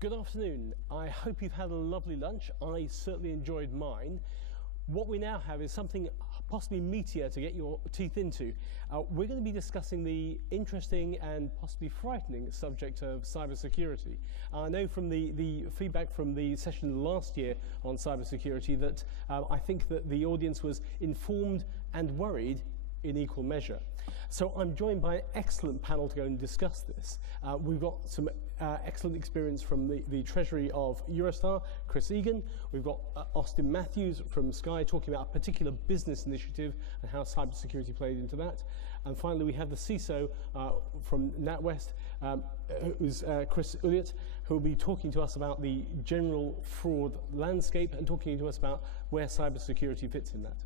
Good afternoon. I hope you've had a lovely lunch. I certainly enjoyed mine. What we now have is something possibly meatier to get your teeth into. We're going to be discussing the interesting and possibly frightening subject of cybersecurity. I know from the feedback from the session last year on cybersecurity that I think that the audience was informed and worried in equal measure. So I'm joined by an excellent panel to go and discuss this. We've got some excellent experience from the Treasury of Eurostar, Chris Egan. We've got Austin Matthews from Sky talking about a particular business initiative and how cybersecurity played into that. And finally, we have the CISO from NatWest, who's Chris Ulliott, who will be talking to us about the general fraud landscape and talking to us about where cybersecurity fits in that.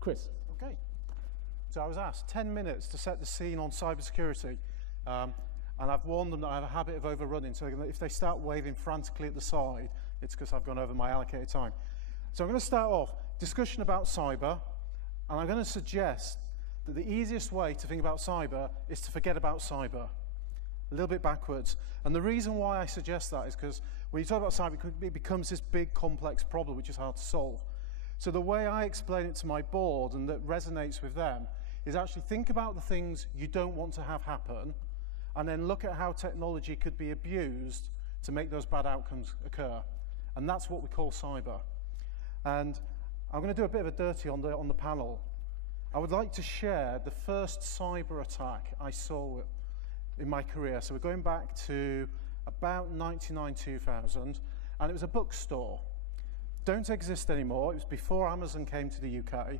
Chris. Okay. So I was asked 10 minutes to set the scene on cybersecurity, and I've warned them that I have a habit of overrunning, so if they start waving frantically at the side, it's because I've gone over my allocated time. So I'm going to start off, discussion about cyber, and I'm going to suggest that the easiest way to think about cyber is to forget about cyber. A little bit backwards. And the reason why I suggest that is because when you talk about cyber, it becomes this big complex problem which is hard to solve. So the way I explain it to my board, and that resonates with them, is actually think about the things you don't want to have happen, and then look at how technology could be abused to make those bad outcomes occur. And that's what we call cyber. And I'm going to do a bit of a dirty on the panel. I would like to share the first cyber attack I saw in my career. So we're going back to about 1999-2000, and it was a bookstore. Don't exist anymore. It was before Amazon came to the UK,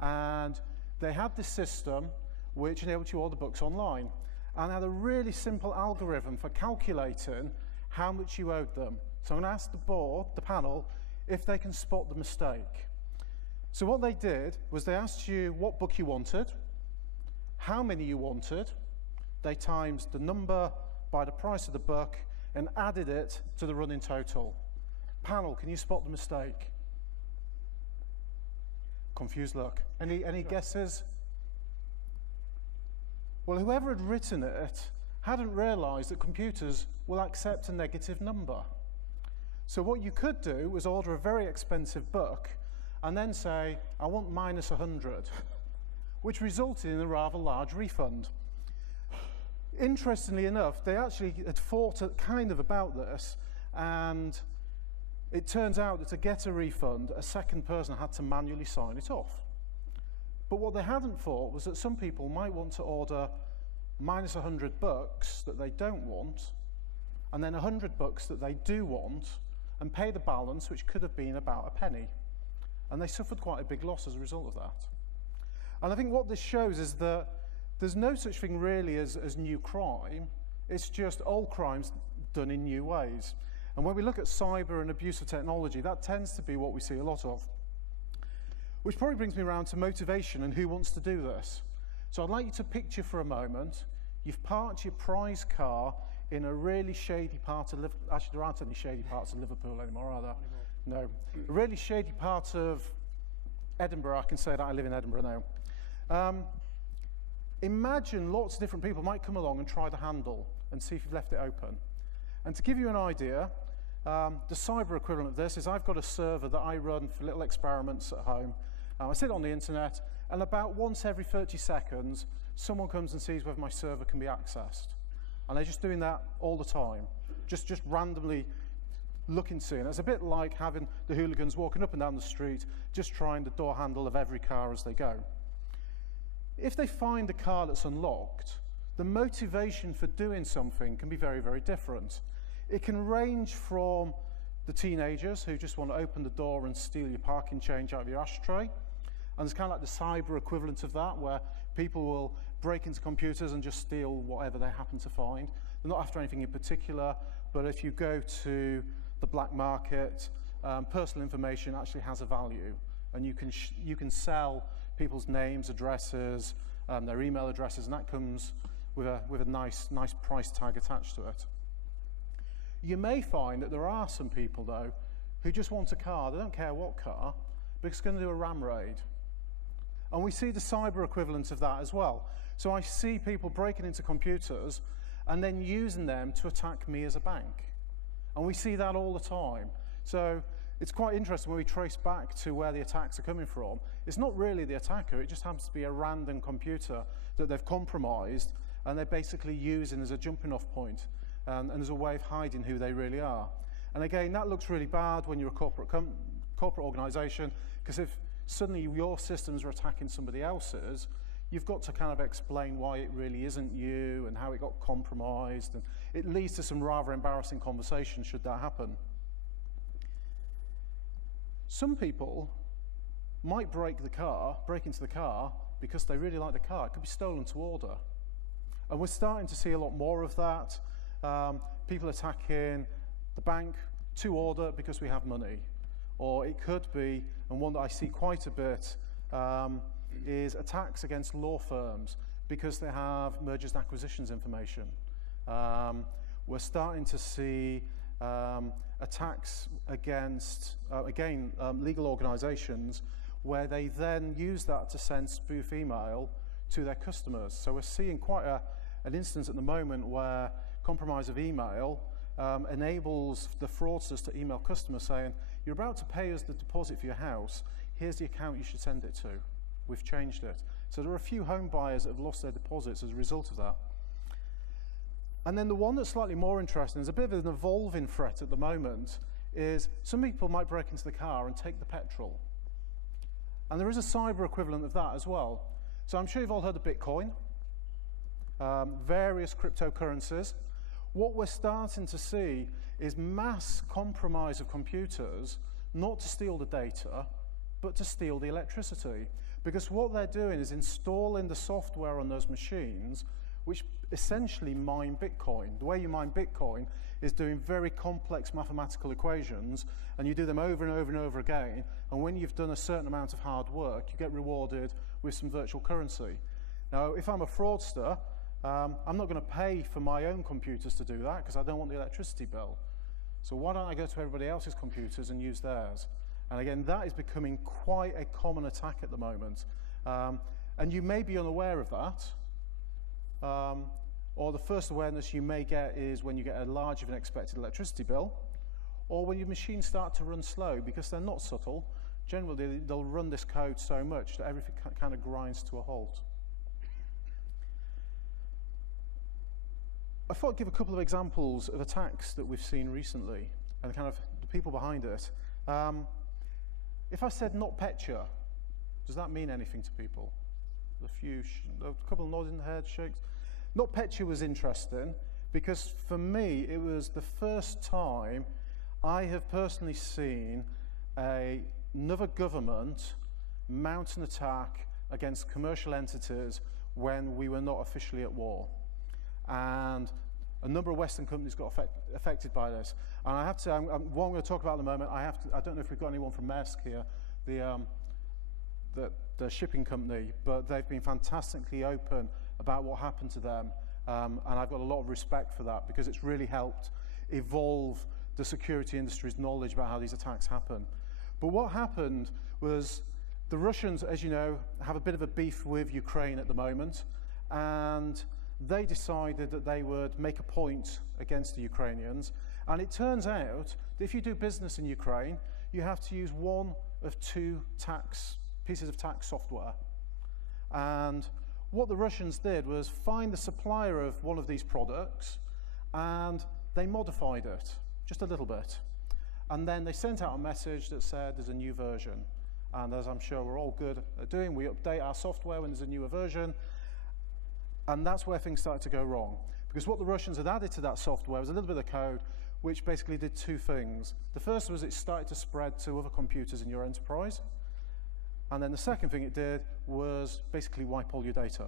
and they had this system which enabled you to order books online, and had a really simple algorithm for calculating how much you owed them. So I'm going to ask the board, the panel, if they can spot the mistake. So what they did was they asked you what book you wanted, how many you wanted, they times the number by the price of the book and added it to the running total. Panel, can you spot the mistake? Confused look. Any guesses? Well, whoever had written it hadn't realized that computers will accept a negative number. So what you could do was order a very expensive book and then say, I want minus 100, which resulted in a rather large refund. Interestingly enough, they actually had thought kind of about this, and it turns out that to get a refund, a second person had to manually sign it off. But what they hadn't thought was that some people might want to order minus 100 books that they don't want, and then 100 books that they do want, and pay the balance, which could have been about a penny. And they suffered quite a big loss as a result of that. And I think what this shows is that there's no such thing really as new crime. It's just old crimes done in new ways. And when we look at cyber and abuse of technology, that tends to be what we see a lot of. Which probably brings me around to motivation and who wants to do this. So I'd like you to picture for a moment, you've parked your prize car in a really shady part of Liverpool. Actually, there aren't any shady parts of Liverpool anymore, are there? No. A really shady part of Edinburgh. I can say that I live in Edinburgh now. Imagine lots of different people might come along and try the handle and see if you've left it open. And to give you an idea, the cyber equivalent of this is I've got a server that I run for little experiments at home. I sit on the internet, and about once every 30 seconds, someone comes and sees whether my server can be accessed. And they're just doing that all the time, just randomly looking to see. And it's a bit like having the hooligans walking up and down the street, just trying the door handle of every car as they go. If they find a car that's unlocked, the motivation for doing something can be very, very different. It can range from the teenagers who just want to open the door and steal your parking change out of your ashtray. And it's kind of like the cyber equivalent of that, where people will break into computers and just steal whatever they happen to find. They're not after anything in particular, but if you go to the black market, personal information actually has a value. And you can sell people's names, addresses, their email addresses, and that comes with a nice price tag attached to it. You may find that there are some people, though, who just want a car. They don't care what car, but it's going to do a ram raid. And we see the cyber equivalent of that as well. So I see people breaking into computers and then using them to attack me as a bank. And we see that all the time. So it's quite interesting when we trace back to where the attacks are coming from. It's not really the attacker, it just happens to be a random computer that they've compromised and they're basically using as a jumping off point and as a way of hiding who they really are. And again, that looks really bad when you're a corporate organisation, because if suddenly your systems are attacking somebody else's, you've got to kind of explain why it really isn't you and how it got compromised, and it leads to some rather embarrassing conversations should that happen. Some people might break into the car because they really like the car. It could be stolen to order. And we're starting to see a lot more of that. People attacking the bank to order because we have money. Or it could be, and one that I see quite a bit, is attacks against law firms because they have mergers and acquisitions information. We're starting to see attacks against, legal organisations where they then use that to send spoof email to their customers. So we're seeing quite an instance at the moment where compromise of email enables the fraudsters to email customers saying, you're about to pay us the deposit for your house, here's the account you should send it to. We've changed it. So there are a few home buyers that have lost their deposits as a result of that. And then the one that's slightly more interesting, is a bit of an evolving threat at the moment, is some people might break into the car and take the petrol. And there is a cyber equivalent of that as well. So I'm sure you've all heard of Bitcoin, various cryptocurrencies. What we're starting to see is mass compromise of computers, not to steal the data, but to steal the electricity. Because what they're doing is installing the software on those machines, which essentially mine Bitcoin. The way you mine Bitcoin is doing very complex mathematical equations, and you do them over and over and over again, and when you've done a certain amount of hard work, you get rewarded with some virtual currency. Now, if I'm a fraudster, I'm not going to pay for my own computers to do that because I don't want the electricity bill. So why don't I go to everybody else's computers and use theirs? And again, that is becoming quite a common attack at the moment. And you may be unaware of that, or the first awareness you may get is when you get a larger than expected electricity bill, or when your machines start to run slow because they're not subtle. Generally, they'll run this code so much that everything kind of grinds to a halt. I thought I'd give a couple of examples of attacks that we've seen recently and kind of the people behind it. If I said NotPetya, does that mean anything to people? A couple of nods in the head, shakes. NotPetya was interesting because for me it was the first time I have personally seen another government mount an attack against commercial entities when we were not officially at war. And a number of Western companies got affected by this. And I have to say, what I'm going to talk about at the moment, I don't know if we've got anyone from Maersk here, the shipping company, but they've been fantastically open about what happened to them. And I've got a lot of respect for that because it's really helped evolve the security industry's knowledge about how these attacks happen. But what happened was the Russians, as you know, have a bit of a beef with Ukraine at the moment, and they decided that they would make a point against the Ukrainians. And it turns out that if you do business in Ukraine, you have to use one of two pieces of tax software. And what the Russians did was find the supplier of one of these products, and they modified it just a little bit. And then they sent out a message that said there's a new version. And as I'm sure we're all good at doing, we update our software when there's a newer version. And that's where things started to go wrong. Because what the Russians had added to that software was a little bit of code which basically did two things. The first was it started to spread to other computers in your enterprise. And then the second thing it did was basically wipe all your data.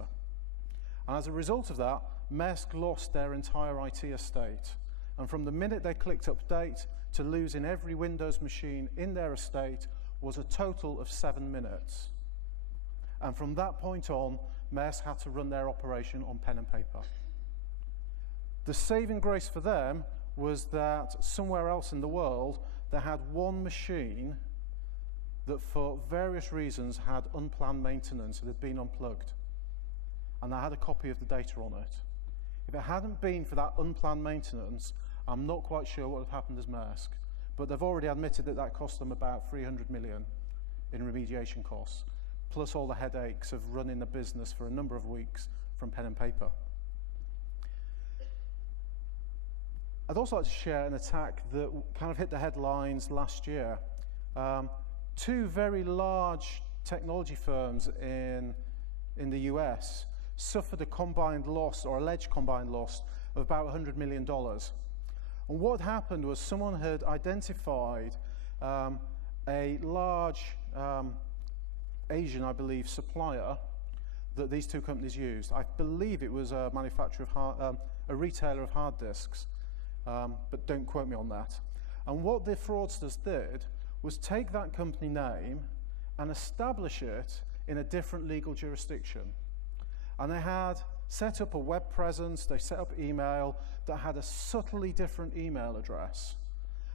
And as a result of that, Maersk lost their entire IT estate. And from the minute they clicked update to losing every Windows machine in their estate was a total of 7 minutes. And from that point on, Maersk had to run their operation on pen and paper. The saving grace for them was that somewhere else in the world, they had one machine that for various reasons had unplanned maintenance, it had been unplugged. And I had a copy of the data on it. If it hadn't been for that unplanned maintenance, I'm not quite sure what had happened as Maersk, but they've already admitted that that cost them about 300 million in remediation costs, plus all the headaches of running the business for a number of weeks from pen and paper. I'd also like to share an attack that kind of hit the headlines last year. Two very large technology firms in the US suffered a combined loss, or alleged combined loss, of about $100 million. And what happened was someone had identified a large Asian, I believe, supplier that these two companies used. I believe it was a manufacturer of a retailer of hard disks, but don't quote me on that. And what the fraudsters did was take that company name and establish it in a different legal jurisdiction. And they had set up a web presence, they set up email that had a subtly different email address.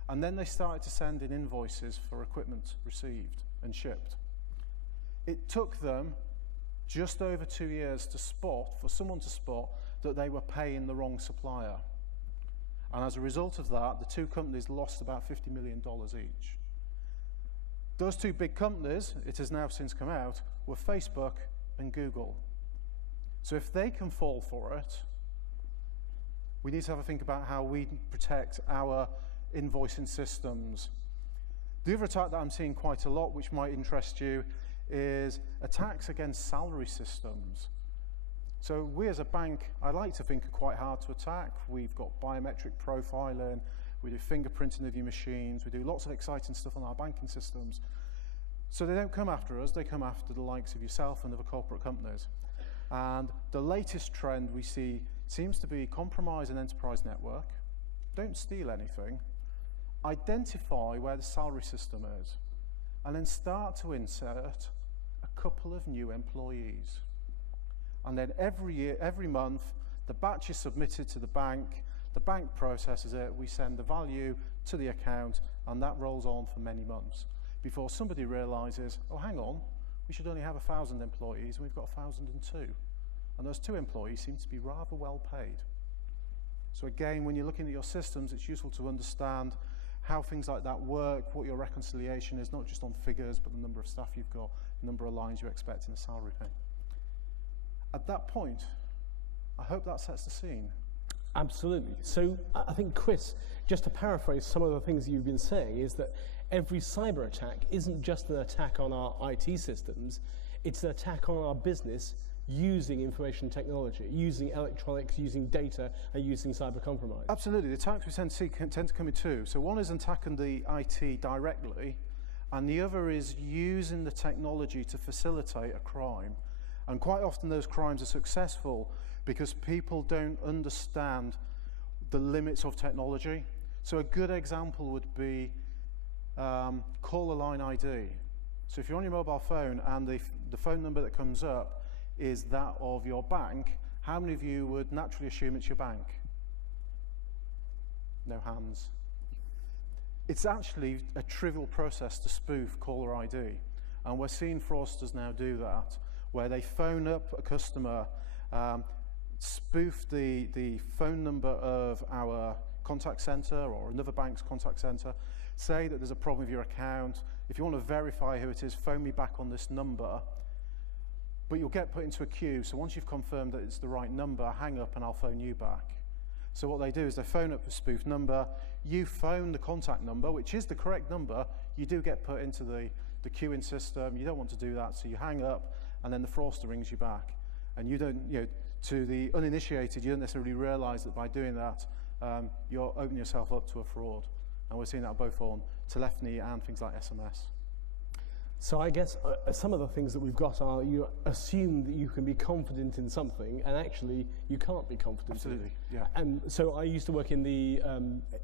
And then they started to send in invoices for equipment received and shipped. It took them just over 2 years for someone to spot that they were paying the wrong supplier. And as a result of that, the two companies lost about $50 million each. Those two big companies, it has now since come out, were Facebook and Google. So if they can fall for it, we need to have a think about how we protect our invoicing systems. The other attack that I'm seeing quite a lot, which might interest you, is attacks against salary systems. So we as a bank, I like to think, are quite hard to attack. We've got biometric profiling, we do fingerprinting of your machines, we do lots of exciting stuff on our banking systems. So they don't come after us, they come after the likes of yourself and other corporate companies. And the latest trend we see seems to be compromise an enterprise network, don't steal anything, identify where the salary system is, and then start to insert a couple of new employees. And then every month, the batch is submitted to the bank processes it, we send the value to the account, and that rolls on for many months before somebody realizes, oh, hang on, we should only have 1,000 employees, and we've got 1,002. And those 2 employees seem to be rather well paid. So again, when you're looking at your systems, it's useful to understand how things like that work, what your reconciliation is, not just on figures, but the number of staff you've got, the number of lines you expect in a salary pay. At that point, I hope that sets the scene. Absolutely. So I think, Chris, just to paraphrase some of the things you've been saying, is that every cyber attack isn't just an attack on our IT systems, it's an attack on our business using information technology, using electronics, using data, and using cyber compromise. Absolutely. The attacks we tend to come in two. So one is attacking the IT directly, and the other is using the technology to facilitate a crime. And quite often those crimes are successful because people don't understand the limits of technology. So a good example would be caller line ID. So if you're on your mobile phone and the phone number that comes up is that of your bank, how many of you would naturally assume it's your bank? No hands. It's actually a trivial process to spoof caller ID. And we're seeing fraudsters now do that, where they phone up a customer, spoof the phone number of our contact center or another bank's contact center, say that there's a problem with your account. If you want to verify who it is, phone me back on this number. But you'll get put into a queue, so once you've confirmed that it's the right number, hang up and I'll phone you back. So what they do is they phone up a spoof number, you phone the contact number, which is the correct number, you do get put into the queuing system, you don't want to do that, so you hang up, and then the fraudster rings you back. And you don't, to the uninitiated, you don't necessarily realize that by doing that, you're opening yourself up to a fraud. And we're seeing that both on telephony and things like SMS. So I guess some of the things that we've got are you assume that you can be confident in something, and actually you can't be confident. Absolutely, in it. yeah. And so I used to work in the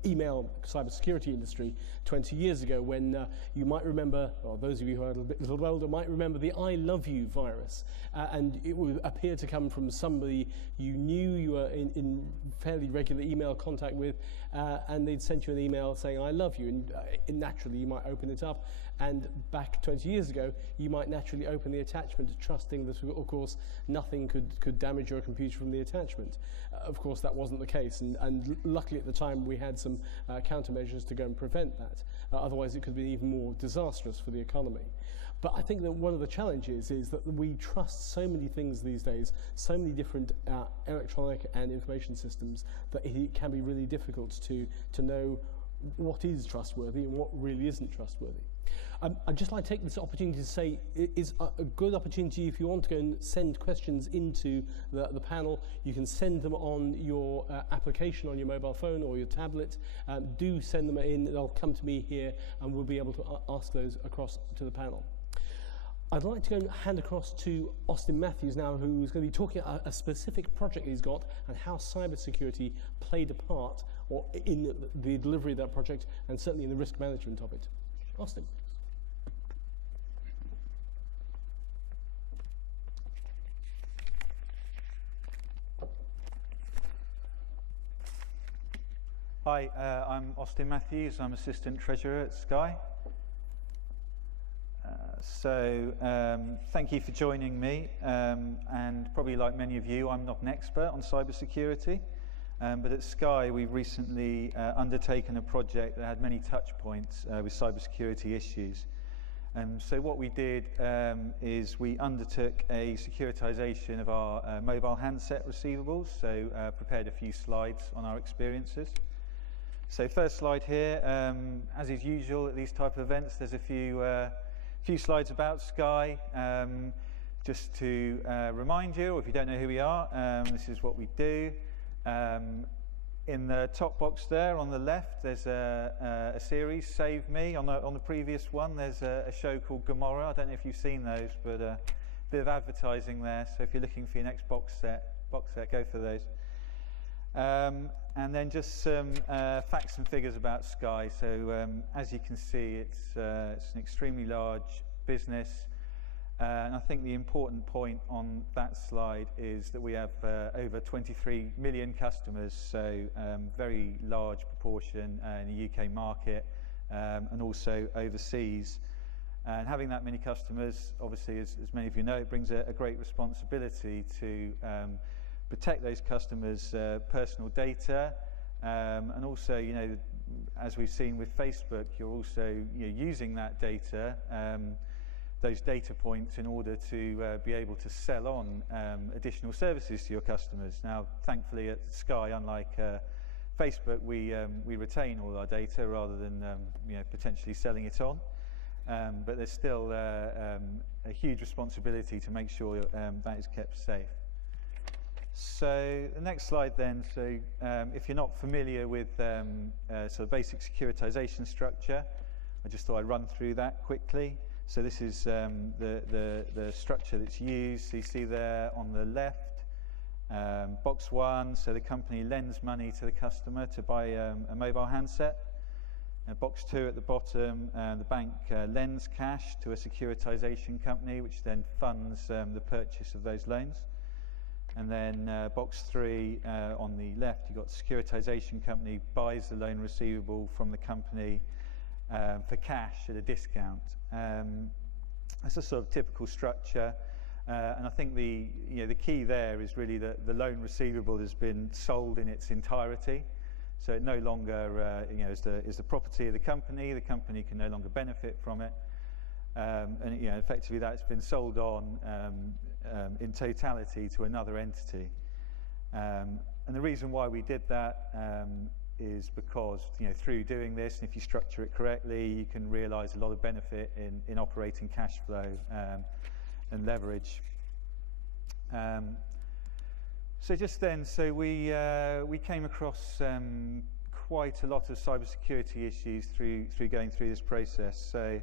email cybersecurity industry 20 years ago when you might remember, or those of you who are a little older might remember the I love you virus. And it would appear to come from somebody you knew you were in fairly regular email contact with, and they'd sent you an email saying I love you, and naturally you might open it up. And back 20 40 years ago, you might naturally open the attachment trusting that, of course, nothing could damage your computer from the attachment. Of course, that wasn't the case, and luckily at the time we had some countermeasures to go and prevent that. Otherwise, it could be even more disastrous for the economy. But I think that one of the challenges is that we trust so many things these days, so many different electronic and information systems, that it can be really difficult to know what is trustworthy and what really isn't trustworthy. I'd just like to take this opportunity to say it is a good opportunity if you want to go and send questions into the panel. You can send them on your application on your mobile phone or your tablet. Do send them in, they'll come to me here and we'll be able to ask those across to the panel. I'd like to go and hand across to Austin Matthews now, who's going to be talking about a specific project he's got and how cybersecurity played a part in the delivery of that project and certainly in the risk management of it. Austin. Hi, I'm Austin Matthews. I'm Assistant Treasurer at Sky. Thank you for joining me, and probably like many of you, I'm not an expert on cybersecurity, but at Sky we've recently undertaken a project that had many touch points with cybersecurity issues. So what we did is we undertook a securitization of our mobile handset receivables, so prepared a few slides on our experiences. So first slide here, as is usual at these type of events, there's a few slides about Sky. Just to remind you, or if you don't know who we are, this is what we do. In the top box there on the left, there's a series, Save Me. On the previous one, there's a show called Gomorrah. I don't know if you've seen those, but a bit of advertising there. So if you're looking for your next box set, go for those. And then just some facts and figures about Sky. So as you can see, it's an extremely large business. And I think the important point on that slide is that we have over 23 million customers, so very large proportion in the UK market and also overseas. And having that many customers, obviously, as many of you know, it brings a great responsibility to protect those customers' personal data, and also, you know, as we've seen with Facebook, you're also using that data, those data points, in order to be able to sell on additional services to your customers. Now, thankfully, at Sky, unlike Facebook, we retain all our data rather than potentially selling it on. But there's still a huge responsibility to make sure that is kept safe. So the next slide then, so if you're not familiar with sort of basic securitization structure, I just thought I'd run through that quickly. So this is the structure that's used. So you see there on the left, box one, so the company lends money to the customer to buy a mobile handset. Box two at the bottom, the bank lends cash to a securitization company, which then funds the purchase of those loans. And then box three on the left, you've got securitization company buys the loan receivable from the company for cash at a discount. That's a sort of typical structure, and I think the key there is really that the loan receivable has been sold in its entirety, so it no longer is the property of the company. The company can no longer benefit from it, and effectively that's been sold on in totality to another entity. And the reason why we did that is because through doing this, and if you structure it correctly, you can realize a lot of benefit in operating cash flow and leverage. So just then, so we came across quite a lot of cybersecurity issues through going through this process. So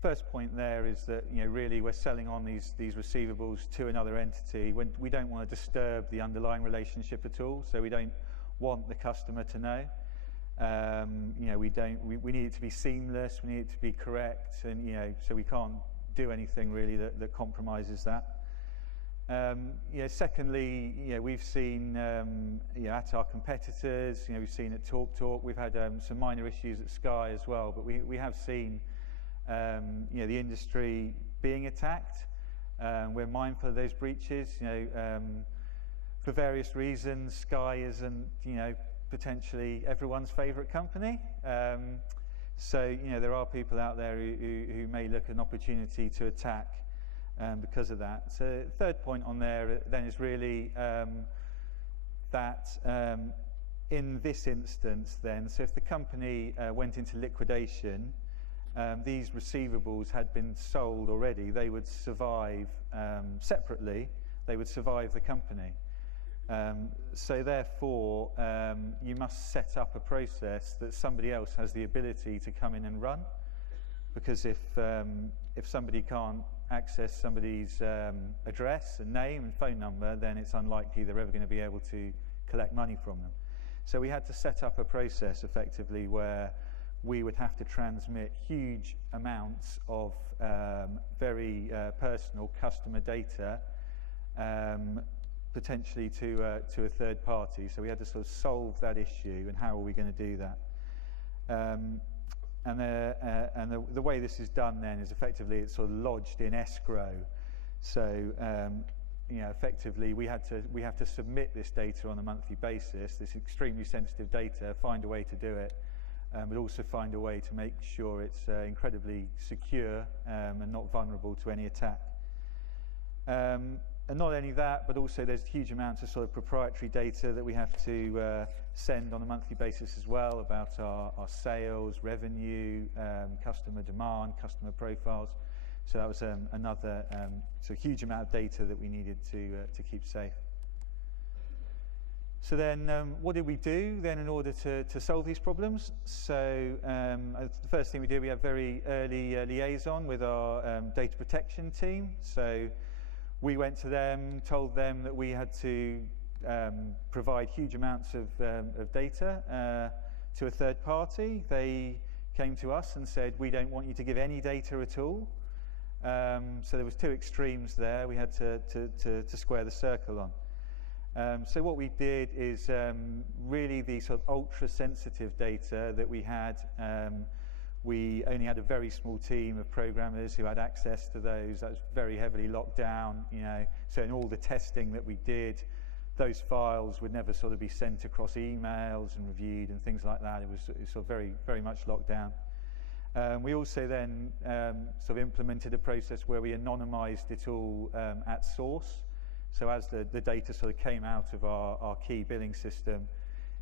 first point there is that really we're selling on these receivables to another entity when we don't want to disturb the underlying relationship at all. So we don't want the customer to know. We need it to be seamless. We need it to be correct, and so we can't do anything really that compromises that. Secondly, we've seen at our competitors, we've seen at TalkTalk, we've had some minor issues at Sky as well, but we have seen the industry being attacked. We're mindful of those breaches. For various reasons, Sky isn't, potentially everyone's favourite company. So there are people out there who may look at an opportunity to attack because of that. So third point on there then is really that in this instance then, so if the company went into liquidation, these receivables had been sold already, they would survive separately, they would survive the company. So therefore, you must set up a process that somebody else has the ability to come in and run, because if somebody can't access somebody's address and name and phone number, then it's unlikely they're ever going to be able to collect money from them. So we had to set up a process effectively where we would have to transmit huge amounts of very personal customer data, potentially to a third party. So we had to sort of solve that issue, and how are we going to do that? And the way this is done then is effectively it's sort of lodged in escrow. So effectively we have to submit this data on a monthly basis, this extremely sensitive data, find a way to do it, but also find a way to make sure it's incredibly secure and not vulnerable to any attack. And not only that, but also there's huge amounts of sort of proprietary data that we have to send on a monthly basis as well about our sales, revenue, customer demand, customer profiles. So that was another huge amount of data that we needed to keep safe. So then what did we do then in order to solve these problems? So the first thing we did, we had very early liaison with our data protection team. So we went to them, told them that we had to provide huge amounts of data to a third party. They came to us and said, we don't want you to give any data at all. So there was two extremes there we had to square the circle on. So what we did is really the sort of ultra-sensitive data that we had, we only had a very small team of programmers who had access to those. That was very heavily locked down, So in all the testing that we did, those files would never sort of be sent across emails and reviewed and things like that. It was sort of very, very much locked down. We also then sort of implemented a process where we anonymized it all at source. So as the data sort of came out of our key billing system,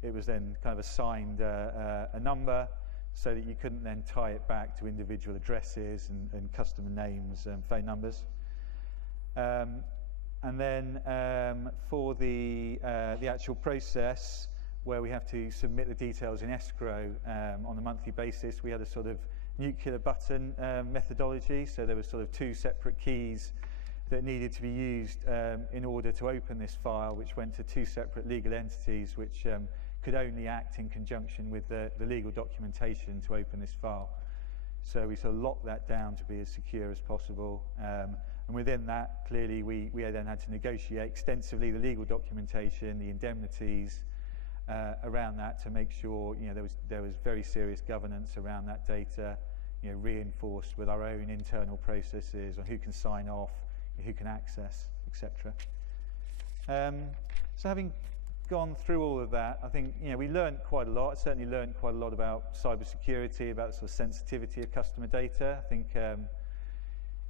it was then kind of assigned a number, so that you couldn't then tie it back to individual addresses and customer names and phone numbers. And then for the actual process, where we have to submit the details in escrow on a monthly basis, we had a sort of nuclear button methodology. So there were sort of two separate keys that needed to be used in order to open this file, which went to two separate legal entities, which could only act in conjunction with the legal documentation to open this file. So we sort of locked that down to be as secure as possible. And within that, clearly, we then had to negotiate extensively the legal documentation, the indemnities around that, to make sure there was very serious governance around that data, reinforced with our own internal processes on who can sign off, who can access, etc. So having gone through all of that, I think we learned quite a lot. I certainly learned quite a lot about cybersecurity, about sort of sensitivity of customer data. I think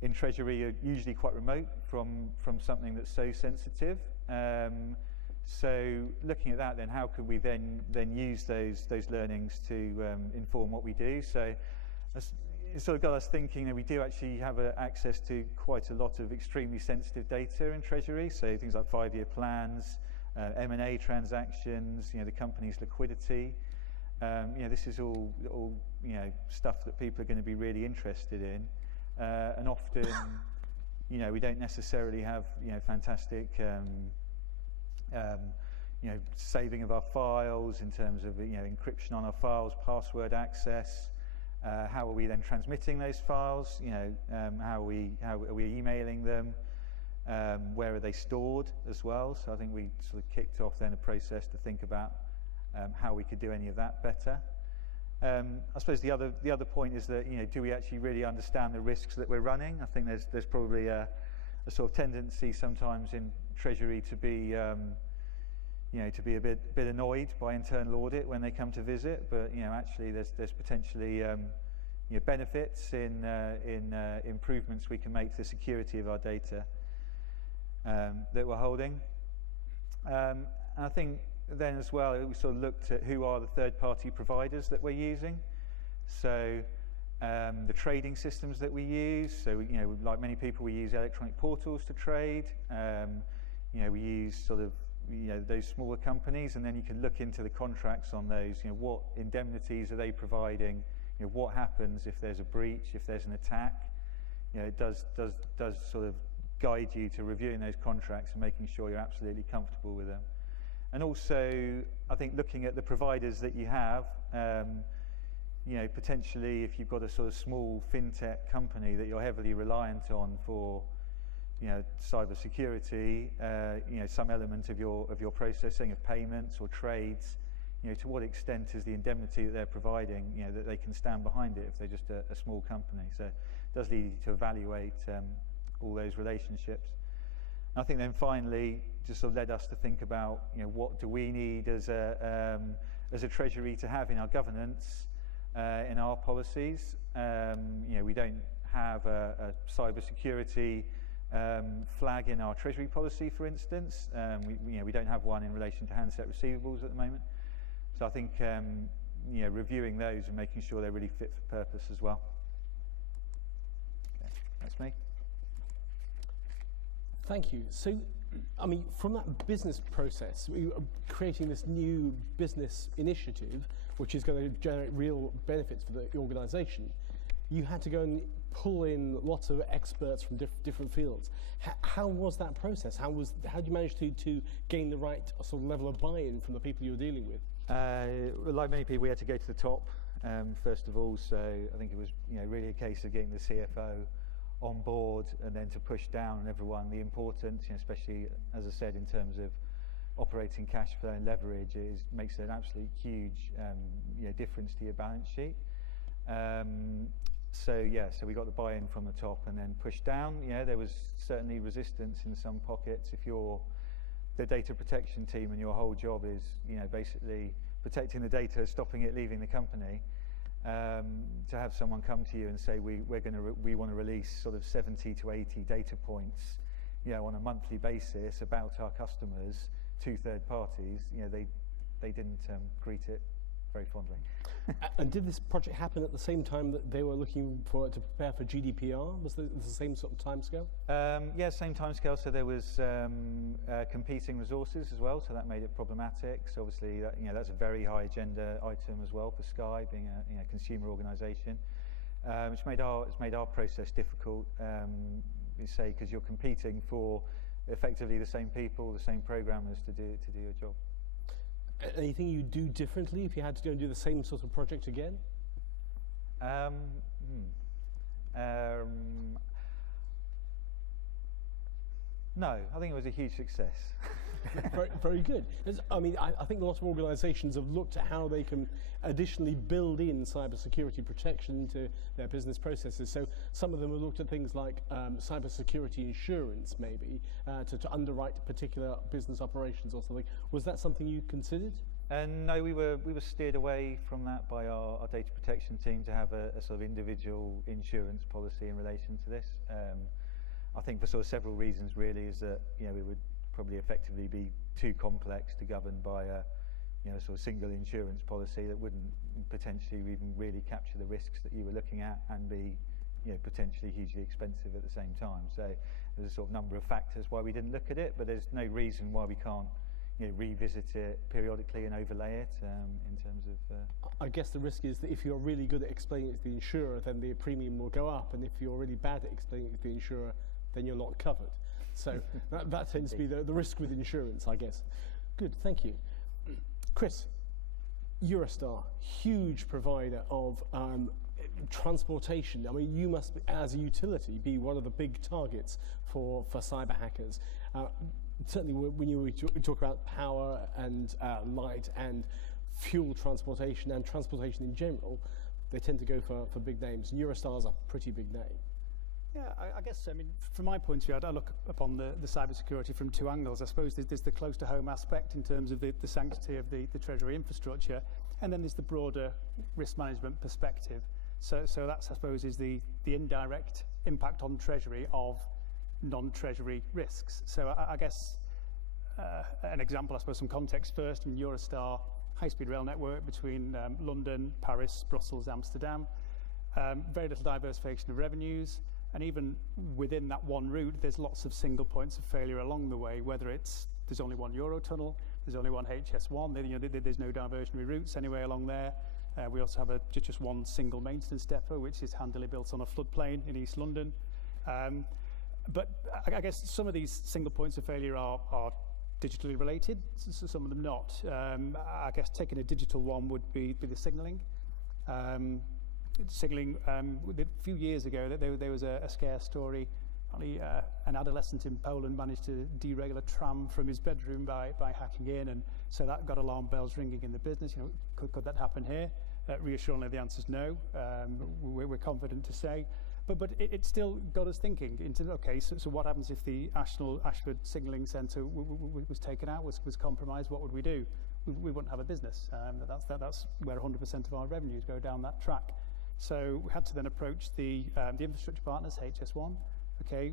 in Treasury you're usually quite remote from something that's so sensitive. So looking at that, then how could we then use those learnings to inform what we do? So it sort of got us thinking that we do actually have access to quite a lot of extremely sensitive data in Treasury. So things like 5-year plans, M&A transactions, the company's liquidity. This is all stuff that people are going to be really interested in, and often, we don't necessarily have fantastic saving of our files in terms of encryption on our files, password access. How are we then transmitting those files? How are we emailing them? Where are they stored as well? So I think we sort of kicked off then a process to think about how we could do any of that better. I suppose the other point is that, do we actually really understand the risks that we're running? I think there's probably a sort of tendency sometimes in Treasury to be to be a bit annoyed by internal audit when they come to visit, but actually there's potentially benefits in improvements we can make to the security of our data that we're holding. And I think then as well, we sort of looked at who are the third-party providers that we're using. So the trading systems that we use. So like many people, we use electronic portals to trade. We use sort of those smaller companies, and then you can look into the contracts on those. What indemnities are they providing? What happens if there's a breach, if there's an attack? It does sort of guide you to reviewing those contracts and making sure you're absolutely comfortable with them. And also, I think looking at the providers that you have, potentially if you've got a sort of small fintech company that you're heavily reliant on for, cybersecurity, some element of your processing of payments or trades, to what extent is the indemnity that they're providing, that they can stand behind it if they're just a small company. So it does lead you to evaluate all those relationships. I think then finally, just sort of led us to think about, what do we need as a Treasury to have in our governance, in our policies. We don't have a cybersecurity flag in our Treasury policy, for instance. We don't have one in relation to handset receivables at the moment. So I think reviewing those and making sure they're really fit for purpose as well. Okay, that's me. Thank you. So, from that business process, we are creating this new business initiative, which is going to generate real benefits for the organisation. You had to go and pull in lots of experts from different fields. How was that process? How did you manage to gain the right sort of level of buy-in from the people you were dealing with? Like many people, we had to go to the top first of all. So I think it was really a case of getting the CFO on board, and then to push down on everyone the importance, especially as I said in terms of operating cash flow and leverage, makes an absolute huge difference to your balance sheet. So we got the buy-in from the top and then pushed down. There was certainly resistance in some pockets. If you're the data protection team and your whole job is basically protecting the data, stopping it leaving the company, to have someone come to you and say we want to release sort of 70 to 80 data points on a monthly basis about our customers to third parties, they didn't greet it very fondly. And did this project happen at the same time that they were looking to prepare for GDPR? Was the same sort of timescale? Yeah, same timescale. So there was competing resources as well, so that made it problematic. So obviously, that's a very high agenda item as well for Sky, being a consumer organisation, which made our process difficult. You say because you're competing for effectively the same people, the same programmers to do your job. Anything you do differently if you had to go and do the same sort of project again? No, I think it was a huge success. very, very good. I think a lot of organisations have looked at how they can additionally build in cybersecurity protection into their business processes. So some of them have looked at things like cybersecurity insurance, maybe, to underwrite particular business operations or something. Was that something you considered? No, we were steered away from that by our data protection team to have a sort of individual insurance policy in relation to this. I think for sort of several reasons, really, is that it would probably effectively be too complex to govern by a sort of single insurance policy that wouldn't potentially even really capture the risks that you were looking at and be potentially hugely expensive at the same time. So there's a sort of number of factors why we didn't look at it, but there's no reason why we can't revisit it periodically and overlay it in terms of... I guess the risk is that if you're really good at explaining it to the insurer, then the premium will go up, and if you're really bad at explaining it to the insurer, then you're not covered. So that tends to be the risk with insurance, I guess. Good, thank you. Chris, Eurostar, huge provider of transportation. You must, as a utility, be one of the big targets for cyber hackers. Certainly when you talk about power and light and fuel transportation and transportation in general, they tend to go for big names. Eurostar's a pretty big name. Yeah, I guess, I mean, from my point of view, I look upon the cybersecurity from two angles. I suppose there's the close to home aspect in terms of the sanctity of the Treasury infrastructure, and then there's the broader risk management perspective. So that's, I suppose, is the indirect impact on Treasury of non-Treasury risks. So I guess an example, I suppose, some context first. I mean, Eurostar, high-speed rail network between London, Paris, Brussels, Amsterdam. Very little diversification of revenues. And even within that one route, there's lots of single points of failure along the way, whether there's only one Eurotunnel, there's only one HS1, there's no diversionary routes anywhere along there. We also have just one single maintenance depot, which is handily built on a floodplain in East London. But I guess some of these single points of failure are digitally related, some of them not. I guess taking a digital one would be the signalling. Signalling, a few years ago, there was a scare story. An adolescent in Poland managed to derail a tram from his bedroom by hacking in, and so that got alarm bells ringing in the business. You know, could that happen here? Reassuringly, the answer is no. We're confident to say, but it still got us thinking into, okay, so what happens if the Ashford Signalling Centre was taken out, was compromised? What would we do? We wouldn't have a business. That's where 100% of our revenues go down that track. So we had to then approach the infrastructure partners, HS1. Okay,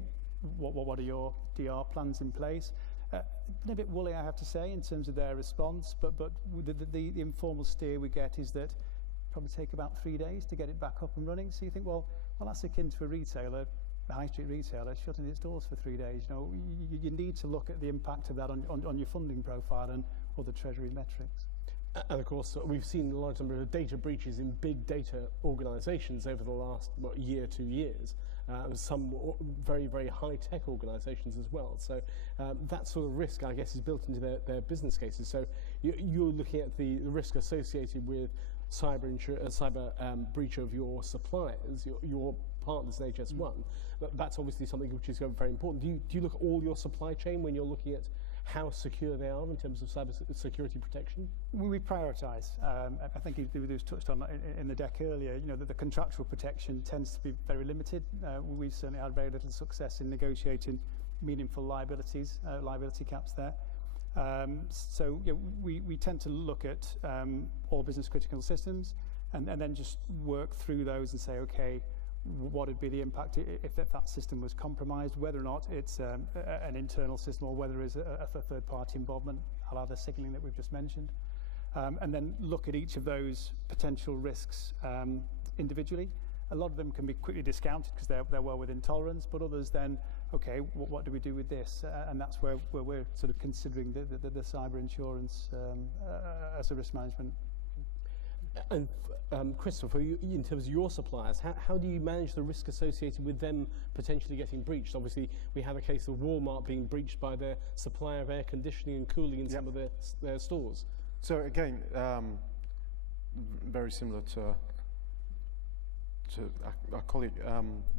what are your DR plans in place? Been a bit woolly, I have to say, in terms of their response, but the informal steer we get is that probably take about 3 days to get it back up and running. So you think, well, that's akin to a retailer, a high street retailer, shutting its doors for 3 days. You know, you need to look at the impact of that on your funding profile and other Treasury metrics. And of course, we've seen a large number of data breaches in big data organisations over the last year, 2 years. Some very, very high-tech organisations as well. So that sort of risk, I guess, is built into their business cases. So you're looking at the risk associated with cyber breach of your suppliers, your partners in HS1. That's obviously something which is very important. Do you look at all your supply chain when you're looking at how secure they are in terms of cyber security protection? We prioritise. I think it was touched on in the deck earlier. You know, that the contractual protection tends to be very limited. We've certainly had very little success in negotiating meaningful liability caps there. So yeah, we tend to look at all business critical systems and then just work through those and say, okay, what would be the impact if that system was compromised, whether or not it's an internal system or whether it's a third-party involvement, a la the signalling that we've just mentioned. And then look at each of those potential risks individually. A lot of them can be quickly discounted because they're well within tolerance, but others then, okay, what do we do with this? And that's where we're sort of considering the cyber insurance as a risk management. And Christopher, in terms of your suppliers, how do you manage the risk associated with them potentially getting breached? Obviously, we have a case of Walmart being breached by their supplier of air conditioning and cooling in some of their stores. So again, very similar to our colleague,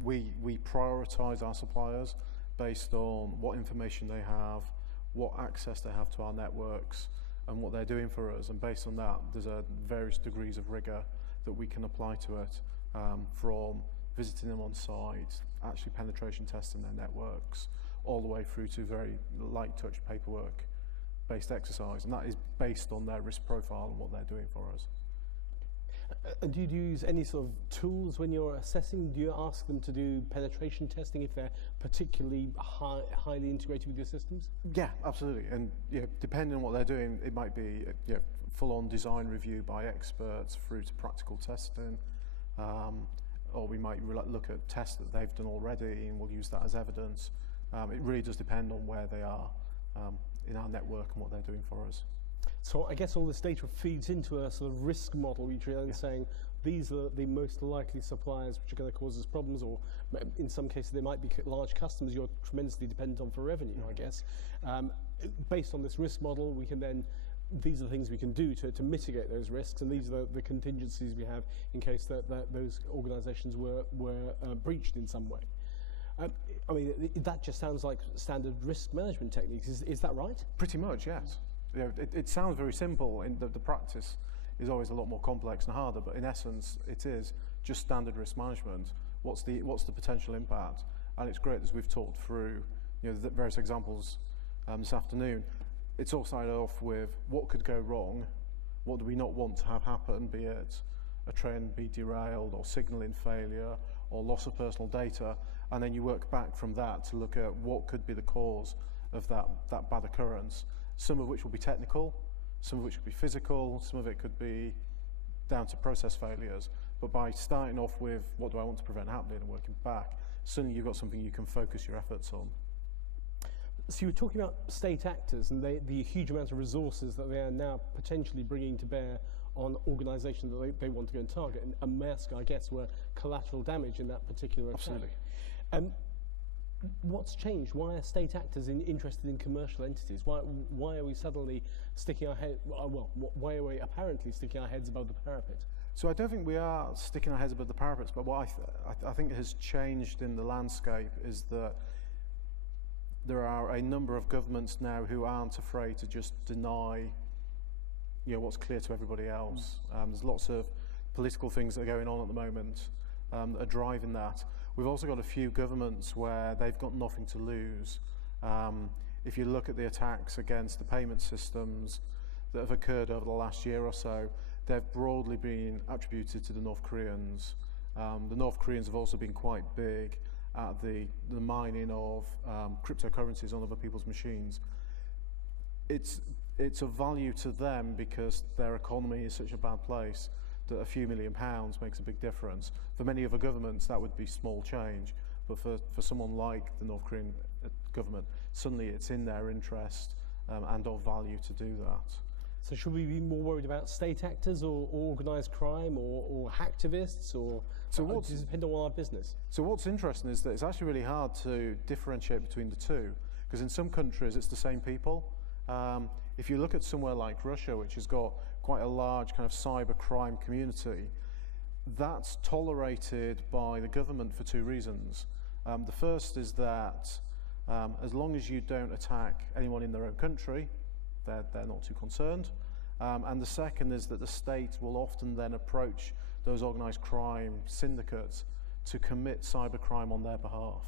we prioritise our suppliers based on what information they have, what access they have to our networks, and what they're doing for us, and based on that, there's various degrees of rigour that we can apply to it, from visiting them on site, actually penetration testing their networks, all the way through to very light touch paperwork-based exercise, and that is based on their risk profile and what they're doing for us. And do you use any sort of tools when you're assessing? Do you ask them to do penetration testing if they're particularly highly integrated with your systems? Yeah, absolutely. And depending on what they're doing, it might be full-on design review by experts through to practical testing, or we might look at tests that they've done already and we'll use that as evidence. It really does depend on where they are in our network and what they're doing for us. So I guess all this data feeds into a sort of risk model, which are saying these are the most likely suppliers which are going to cause us problems, or in some cases they might be large customers you're tremendously dependent on for revenue, I guess. Based on this risk model, we can then, these are the things we can do to mitigate those risks, and these are the contingencies we have in case that those organisations were breached in some way. I mean, that just sounds like standard risk management techniques. Is that right? Pretty much, yes. It sounds very simple in the practice. is always a lot more complex and harder, but in essence, it is just standard risk management. What's the potential impact? And it's great, as we've talked through, the various examples this afternoon. It's all started off with what could go wrong, what do we not want to have happen, be it a train be derailed or signalling failure or loss of personal data, and then you work back from that to look at what could be the cause of that bad occurrence, some of which will be technical, some of which could be physical, some of it could be down to process failures. But by starting off with what do I want to prevent happening and working back, suddenly you've got something you can focus your efforts on. So you were talking about state actors and the huge amount of resources that they are now potentially bringing to bear on organisations that they want to go and target. And Maersk, I guess, were collateral damage in that particular attack. Absolutely. What's changed? Why are state actors interested in commercial entities? Why are we suddenly sticking our head? Why are we apparently sticking our heads above the parapet? So I don't think we are sticking our heads above the parapets, but what I think has changed in the landscape is that there are a number of governments now who aren't afraid to just deny what's clear to everybody else. There's lots of political things that are going on at the moment that are driving that. We've also got a few governments where they've got nothing to lose. If you look at the attacks against the payment systems that have occurred over the last year or so, they've broadly been attributed to the North Koreans. The North Koreans have also been quite big at the mining of cryptocurrencies on other people's machines. It's of value to them because their economy is such a bad place that a few £1 million makes a big difference. For many other governments, that would be small change, but for someone like the North Korean government, suddenly it's in their interest and of value to do that. So should we be more worried about state actors or organised crime or hacktivists, or does it depend on our business? So what's interesting is that it's actually really hard to differentiate between the two, because in some countries it's the same people. If you look at somewhere like Russia, which has got quite a large kind of cyber crime community, that's tolerated by the government for two reasons. The first is that as long as you don't attack anyone in their own country, they're not too concerned. And the second is that the state will often then approach those organised crime syndicates to commit cybercrime on their behalf,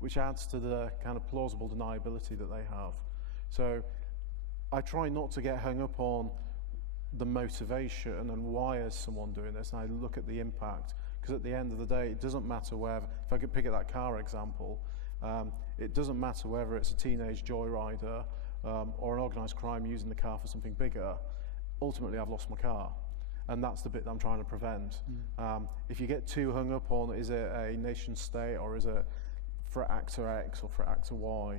which adds to the kind of plausible deniability that they have. So I try not to get hung up on the motivation and why is someone doing this, and I look at the impact, because at the end of the day, it doesn't matter whether, if I could pick at that car example, it doesn't matter whether it's a teenage joyrider or an organised crime using the car for something bigger. Ultimately, I've lost my car, and that's the bit that I'm trying to prevent. If you get too hung up on, is it a nation state or is it threat actor X or threat actor Y,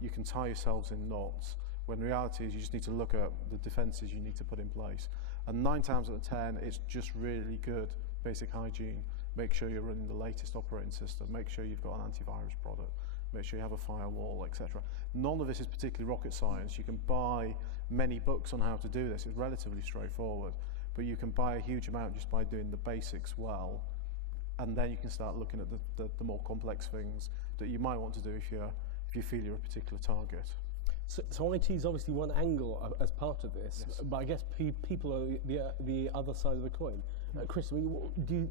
you can tie yourselves in knots, when reality is you just need to look at the defences you need to put in place. And 9 times out of 10, it's just really good basic hygiene. Make sure you're running the latest operating system, make sure you've got an antivirus product, make sure you have a firewall, etc. None of this is particularly rocket science. You can buy many books on how to do this. It's relatively straightforward, but you can buy a huge amount just by doing the basics well, and then you can start looking at the more complex things that you might want to do if you feel you're a particular target. So IT is obviously one angle as part of this, yes. but I guess people are the other side of the coin. Chris, I mean,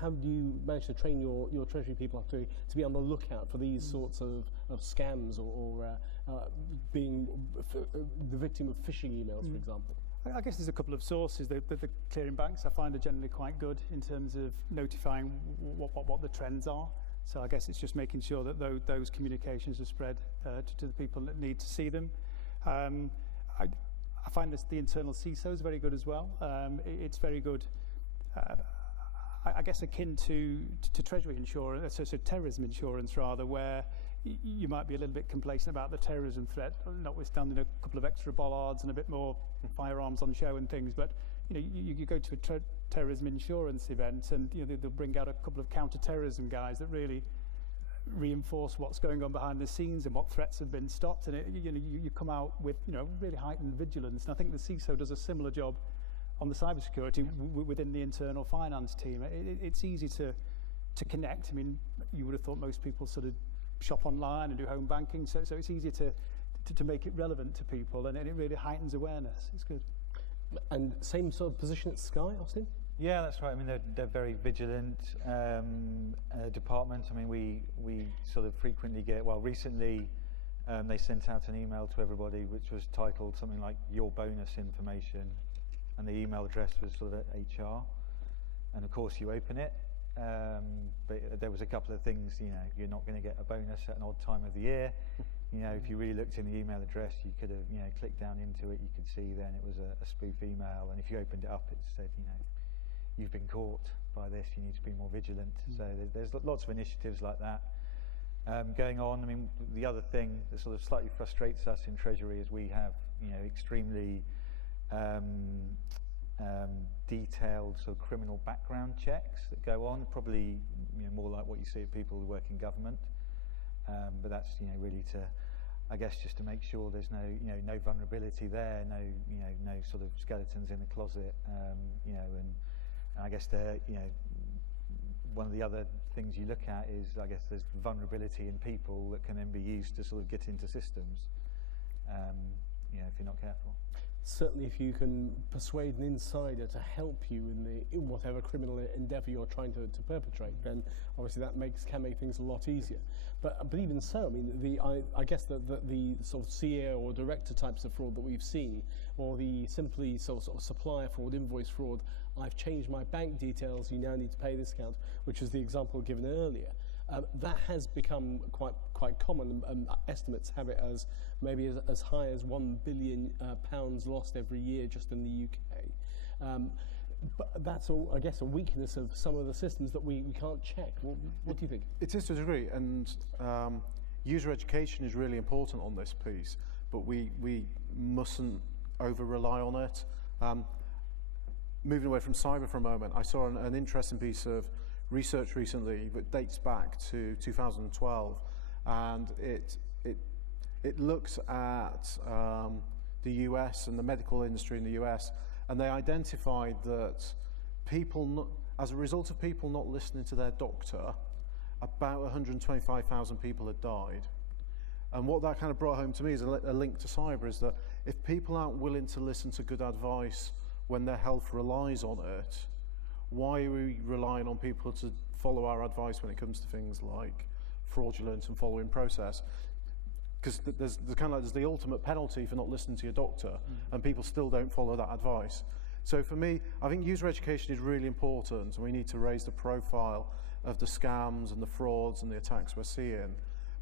how do you manage to train your Treasury people up to be on the lookout for these sorts of scams or being the victim of phishing emails, for example? I guess there's a couple of sources. The clearing banks I find are generally quite good in terms of notifying what the trends are. So I guess it's just making sure that those communications are spread to the people that need to see them. I find the internal CISO is very good as well. It's very good, I guess, akin to Treasury insurance, so terrorism insurance rather, where you might be a little bit complacent about the terrorism threat, notwithstanding a couple of extra bollards and a bit more firearms on show and things. But you go to a terrorism insurance event, and they'll bring out a couple of counter-terrorism guys that really reinforce what's going on behind the scenes and what threats have been stopped, and you come out with really heightened vigilance. And I think the CISO does a similar job on the cybersecurity within the internal finance team. It's easy to connect. I mean, you would have thought most people sort of shop online and do home banking, so it's easy to make it relevant to people, and it really heightens awareness. It's good. And same sort of position at Sky, Austin? Yeah, that's right. I mean, they're very vigilant department. I mean, we sort of frequently get, well, recently they sent out an email to everybody which was titled something like "Your bonus information," and the email address was sort of at HR. And of course, you open it, but there was a couple of things. You know, you're not going to get a bonus at an odd time of the year. You know, if you really looked in the email address, you could have, clicked down into it. You could see then it was a spoof email, and if you opened it up, it said, you've been caught by this. You need to be more vigilant. So there's lots of initiatives like that going on. I mean, the other thing that sort of slightly frustrates us in Treasury is we have, extremely detailed sort of criminal background checks that go on. Probably, more like what you see at people who work in government. But that's, really to, I guess, just to make sure there's no vulnerability there, no sort of skeletons in the closet, and I guess one of the other things you look at is, I guess, there's vulnerability in people that can then be used to sort of get into systems, if you're not careful. Certainly, if you can persuade an insider to help you in whatever criminal endeavour you're trying to perpetrate, then obviously that can make things a lot easier. But even so, I mean, I guess the sort of CEO or director types of fraud that we've seen, or the simply sort of supplier fraud, invoice fraud, I've changed my bank details, you now need to pay this account, which is the example given earlier. That has become quite common, and estimates have it as maybe as high as £1 billion lost every year just in the UK. But that's all, I guess, a weakness of some of the systems that we can't check. What do you think? It is to a degree, and user education is really important on this piece, but we mustn't over-rely on it. Moving away from cyber for a moment, I saw an interesting piece of research recently that dates back to 2012, and it looks at the US and the medical industry in the US, and they identified that as a result of people not listening to their doctor, about 125,000 people had died. And what that kind of brought home to me is a link to cyber, is that if people aren't willing to listen to good advice when their health relies on it, why are we relying on people to follow our advice when it comes to things like fraudulent and following process? Because there's the ultimate penalty for not listening to your doctor, and people still don't follow that advice. So for me, I think user education is really important, and we need to raise the profile of the scams and the frauds and the attacks we're seeing,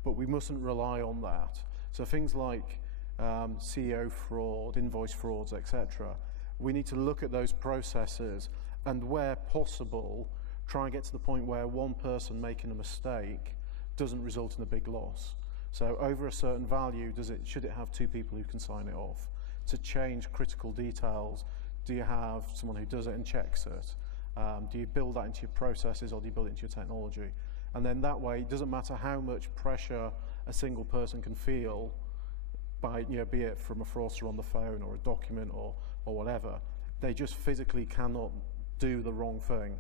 but we mustn't rely on that. So things like CEO fraud, invoice frauds, etc., we need to look at those processes, and where possible, try and get to the point where one person making a mistake doesn't result in a big loss. So over a certain value, should it have two people who can sign it off? To change critical details, do you have someone who does it and checks it? Do you build that into your processes, or do you build it into your technology? And then that way, it doesn't matter how much pressure a single person can feel by, be it from a fraudster on the phone or a document or whatever, they just physically cannot do the wrong thing.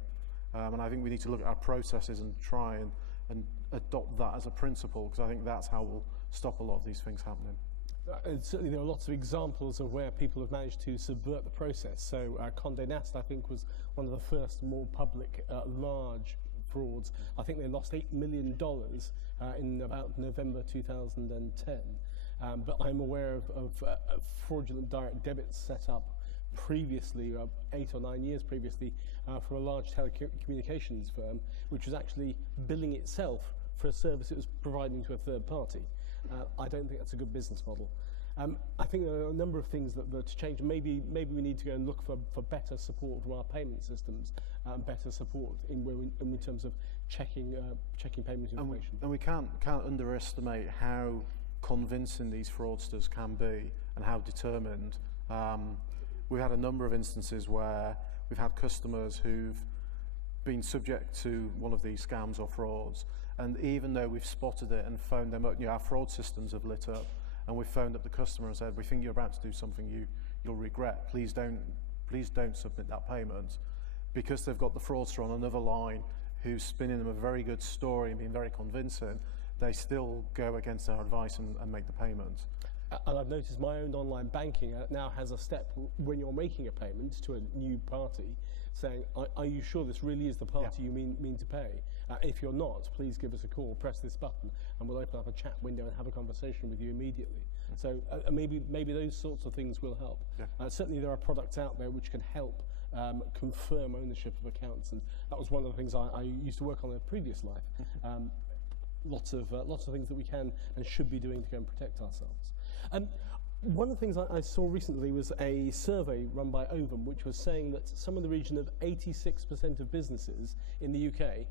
And I think we need to look at our processes and try and adopt that as a principle, because I think that's how we'll stop a lot of these things happening. And certainly there are lots of examples of where people have managed to subvert the process. So Condé Nast, I think, was one of the first more public, large frauds. I think they lost $8 million in about November 2010. But I'm aware of fraudulent direct debits set up previously, 8 or 9 years previously, for a large telecommunications firm, which was actually billing itself for a service it was providing to a third party. I don't think that's a good business model. I think there are a number of things that to change. Maybe we need to go and look for better support from our payment systems, better support in terms of checking payment information. And we can't underestimate how convincing these fraudsters can be and how determined. We've had a number of instances where we've had customers who've been subject to one of these scams or frauds, and even though we've spotted it and phoned them up, our fraud systems have lit up, and we've phoned up the customer and said, we think you're about to do something you'll regret. Please don't submit that payment. Because they've got the fraudster on another line who's spinning them a very good story and being very convincing, they still go against our advice and make the payment. And I've noticed my own online banking now has a step when you're making a payment to a new party saying, are you sure this really is the party you mean to pay? If you're not, please give us a call, press this button, and we'll open up a chat window and have a conversation with you immediately. So maybe those sorts of things will help. Yeah. Certainly there are products out there which can help confirm ownership of accounts, and that was one of the things I used to work on in a previous life. Lots of things that we can and should be doing to go and protect ourselves. One of the things I saw recently was a survey run by Ovum, which was saying that some in the region of 86% of businesses in the UK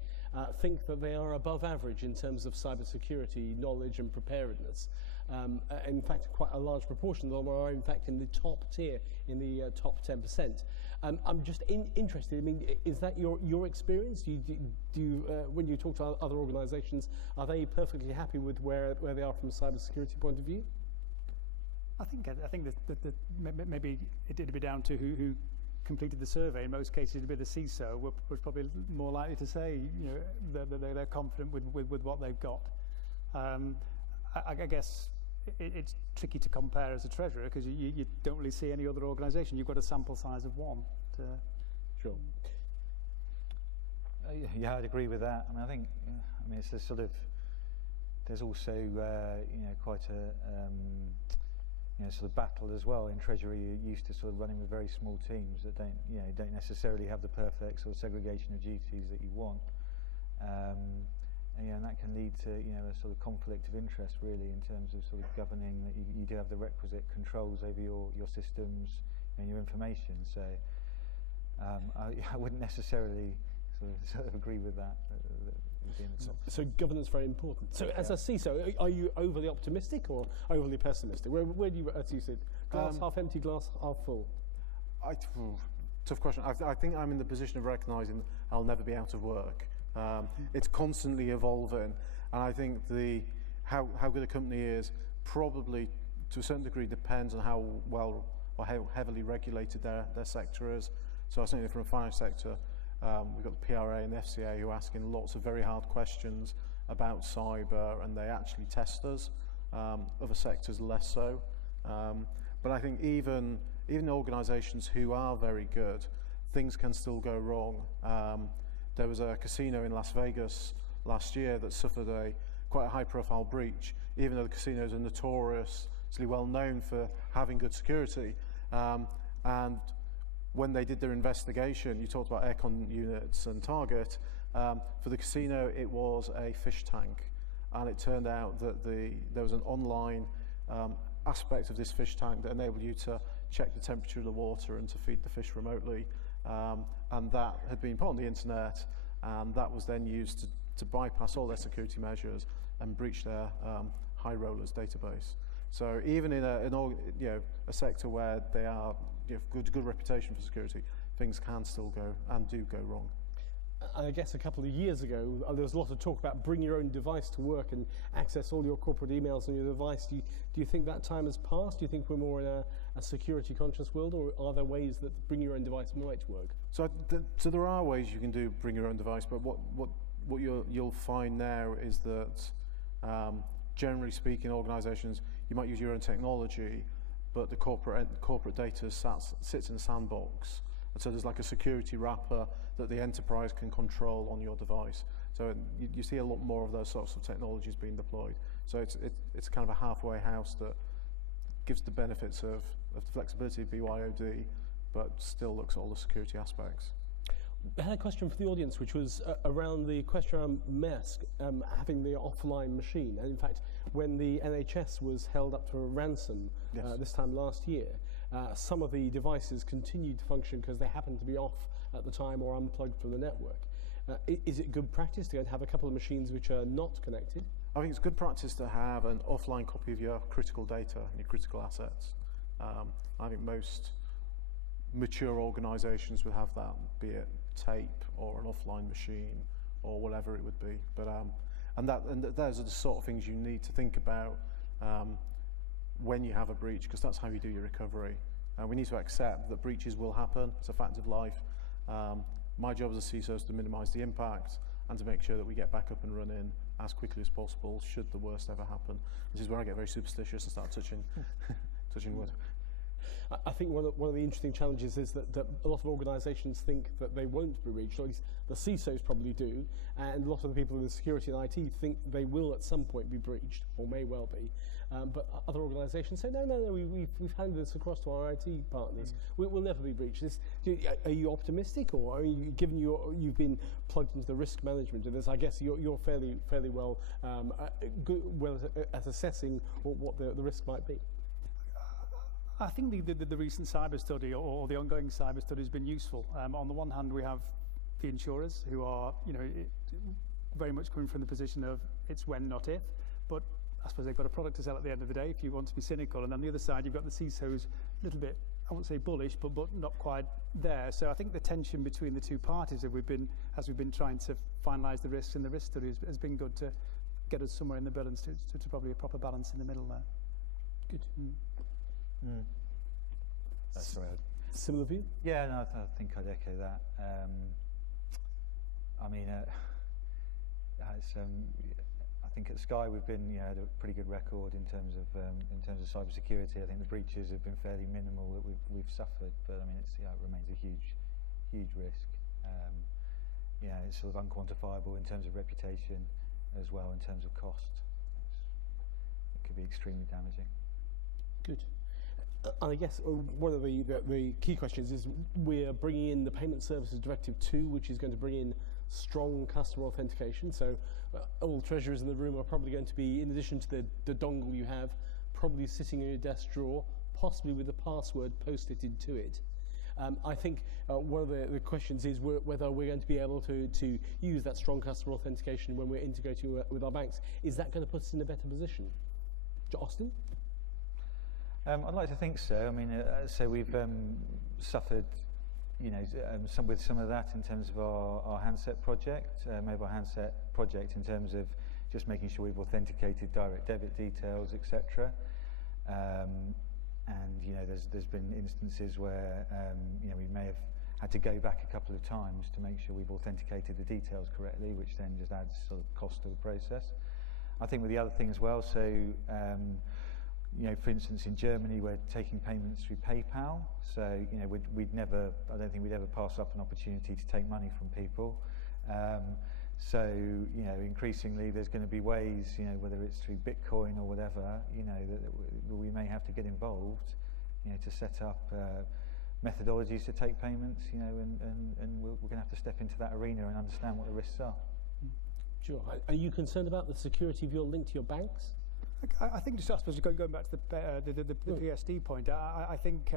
think that they are above average in terms of cybersecurity knowledge and preparedness. In fact, quite a large proportion of them are in fact in the top tier, in the top 10%. I'm just interested. I mean, is that your experience? Do you when you talk to other organisations, are they perfectly happy with where they are from a cybersecurity point of view? I think that maybe it'd be down to who completed the survey. In most cases, it'd be the CISO was probably more likely to say, that they're confident with what they've got. I guess it's tricky to compare as a treasurer because you don't really see any other organisation. You've got a sample size of one. Sure. Yeah, I'd agree with that. I think it's a sort of. There's also quite a sort of battle as well in Treasury. You're used to sort of running with very small teams that don't necessarily have the perfect sort of segregation of duties that you want. And that can lead to a sort of conflict of interest really in terms of sort of governing that you do have the requisite controls over your systems and your information. So I wouldn't necessarily sort of agree with that. So governance is very important. So as a CISO, are you overly optimistic or overly pessimistic? Where do you, as you said, glass half empty, glass half full? Tough question. I think I'm in the position of recognising I'll never be out of work. It's constantly evolving, and I think how good a company is probably to a certain degree depends on how well or how heavily regulated their sector is. So I think from a finance sector, we've got the PRA and the FCA who are asking lots of very hard questions about cyber, and they actually test us. Other sectors less so. But I think even organisations who are very good, things can still go wrong. There was a casino in Las Vegas last year that suffered quite a high-profile breach, even though the casinos are notoriously well known for having good security. And when they did their investigation, you talked about aircon units and target. For the casino, it was a fish tank, and it turned out that there was an online aspect of this fish tank that enabled you to check the temperature of the water and to feed the fish remotely. And that had been put on the internet, and that was then used to bypass all their security measures and breach their high rollers database. So even in a sector where they are good reputation for security, things can still go and do go wrong. I guess a couple of years ago, there was a lot of talk about bring your own device to work and access all your corporate emails on your device. Do you think that time has passed? Do you think we're more in a security conscious world, or are there ways that bring your own device might work? So there are ways you can do bring your own device, but what you'll find now is that generally speaking, organisations, you might use your own technology, but the corporate data sits in a sandbox. And so there's like a security wrapper that the enterprise can control on your device. So you see a lot more of those sorts of technologies being deployed. So it's kind of a halfway house that gives the benefits of the flexibility of BYOD, but still looks at all the security aspects. I had a question for the audience, which was around the question around Maersk having the offline machine. And in fact, when the NHS was held up to a ransom this time last year, some of the devices continued to function because they happened to be off at the time or unplugged from the network. Is it good practice to have a couple of machines which are not connected? I think it's good practice to have an offline copy of your critical data and your critical assets. I think most mature organisations would have that, be it tape or an offline machine or whatever it would be. But and those are the sort of things you need to think about when you have a breach, because that's how you do your recovery. We need to accept that breaches will happen. It's a fact of life. My job as a CISO is to minimise the impact, and to make sure that we get back up and running as quickly as possible should the worst ever happen. This is where I get very superstitious and start touching wood. I think one of the interesting challenges is that a lot of organisations think that they won't be breached, or at least the CISOs probably do, and a lot of the people in the security and IT think they will at some point be breached, or may well be. But other organisations say, no, we've handed this across to our IT partners. We'll never be breached. Are you optimistic, or are you, given you've been plugged into the risk management of this, I guess you're fairly well at assessing what the risk might be? I think the recent cyber study or the ongoing cyber study has been useful. On the one hand, we have the insurers who are, very much coming from the position of it's when, not if. But I suppose they've got a product to sell at the end of the day if you want to be cynical. And on the other side, you've got the CISOs, a little bit, I won't say bullish, but not quite there. So I think the tension between the two parties, as we've been trying to finalise the risks in the risk study, has been good to get us somewhere in the balance, to probably a proper balance in the middle there. Good. Sorry. Similar view? Yeah, no, I think I'd echo that. I think at Sky we've been, had a pretty good record in terms of cybersecurity. I think the breaches have been fairly minimal that we've suffered, but I mean it remains a huge risk. It's sort of unquantifiable in terms of reputation as well in terms of cost. It could be extremely damaging. Good. And I guess one of the key questions is we're bringing in the Payment Services Directive 2, which is going to bring in strong customer authentication. So all treasurers in the room are probably going to be, in addition to the dongle you have, probably sitting in your desk drawer, possibly with a password posted to it. I think one of the questions is whether we're going to be able to use that strong customer authentication when we're integrating with our banks. Is that going to put us in a better position? Austin? I'd like to think so. I mean, so we've suffered, with some of that in terms of our handset project, mobile handset project, in terms of just making sure we've authenticated direct debit details, etc. And there's been instances where we may have had to go back a couple of times to make sure we've authenticated the details correctly, which then just adds sort of cost to the process. I think with the other thing as well, so for instance, in Germany, we're taking payments through PayPal. So, I don't think we'd ever pass up an opportunity to take money from people. So, increasingly there's going to be ways, whether it's through Bitcoin or whatever, that we may have to get involved, to set up methodologies to take payments, and we're going to have to step into that arena and understand what the risks are. Sure. Are you concerned about the security of your link to your banks? I think, just I suppose going back to the PSD point, I think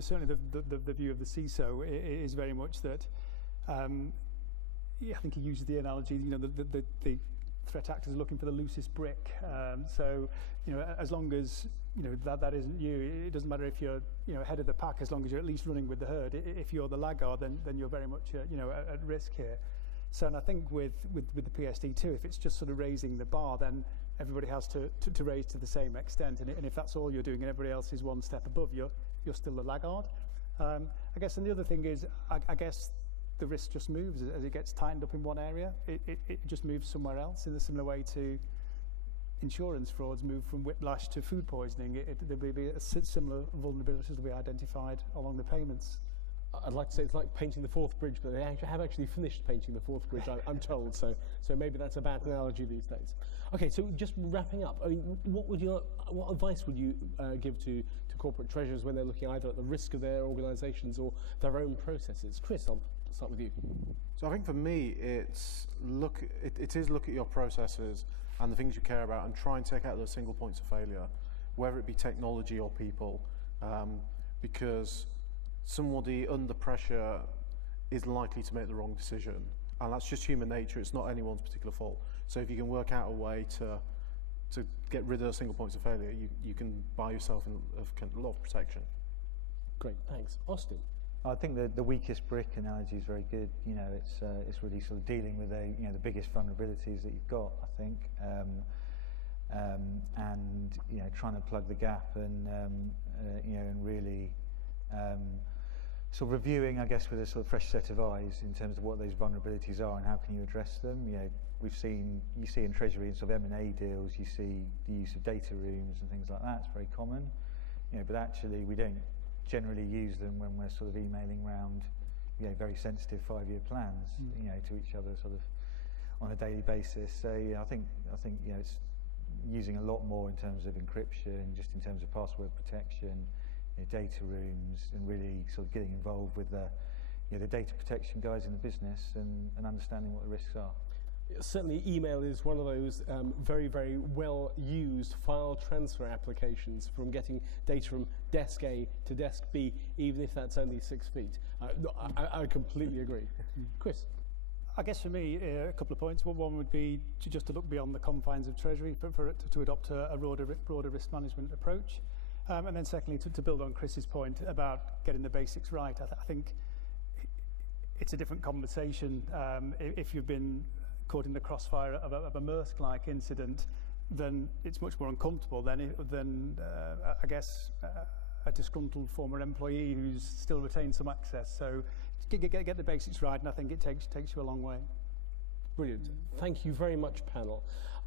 certainly the view of the CISO is very much that. I think he uses the analogy, the threat actors are looking for the loosest brick. So, as long as that isn't you, it doesn't matter if you're ahead of the pack, as long as you're at least running with the herd. If you're the laggard, then you're very much at risk here. So, and I think with the PSD too, if it's just sort of raising the bar, then everybody has to raise to the same extent. And if that's all you're doing and everybody else is one step above, you're still a laggard. I guess, and the other thing is, I guess the risk just moves as it gets tightened up in one area. It just moves somewhere else in a similar way to insurance frauds move from whiplash to food poisoning. There will be a similar vulnerabilities that we identified along the payments. I'd like to say it's like painting the fourth bridge, but they have actually finished painting the fourth bridge, I'm told. So maybe that's a bad analogy these days. Okay, so just wrapping up, I mean, what advice would you give to corporate treasurers when they're looking either at the risk of their organisations or their own processes? Chris, I'll start with you. So I think for me, it is look at your processes and the things you care about and try and take out those single points of failure, whether it be technology or people, because somebody under pressure is likely to make the wrong decision, and that's just human nature. It's not anyone's particular fault. So if you can work out a way to get rid of those single points of failure, you can buy yourself a lot of protection. Great, thanks. Austin? I think the weakest brick analogy is very good. It's really sort of dealing with the biggest vulnerabilities that you've got, I think, and trying to plug the gap and and really sort of reviewing, I guess, with a sort of fresh set of eyes in terms of what those vulnerabilities are and how can you address them. You know, you see in Treasury and sort of M&A deals, you see the use of data rooms and things like that. It's very common. You know, but actually we don't generally use them when we're sort of emailing round, you know, very sensitive 5-year plans, you know, to each other sort of on a daily basis. So yeah, I think you know, it's using a lot more in terms of encryption, just in terms of password protection, you know, data rooms, and really sort of getting involved with the, you know, the data protection guys in the business and understanding what the risks are. Certainly email is one of those very, very well used file transfer applications, from getting data from desk A to desk B, even if that's only 6 feet. I completely agree. Chris? I guess for me, a couple of points. One would be just to look beyond the confines of Treasury for it to adopt a broader risk management approach. And then secondly, to build on Chris's point about getting the basics right, I think it's a different conversation if you've been caught in the crossfire of a Maersk-like incident, then it's much more uncomfortable than I guess, a disgruntled former employee who's still retained some access. So get the basics right, and I think it takes you a long way. Brilliant. Thank you very much, panel.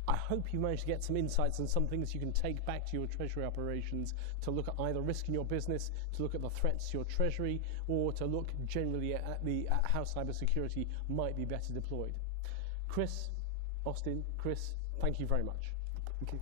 I hope you managed to get some insights on some things you can take back to your Treasury operations to look at either risk in your business, to look at the threats to your Treasury, or to look generally at how cybersecurity might be better deployed. Chris, Austin, Chris, thank you very much. Thank you.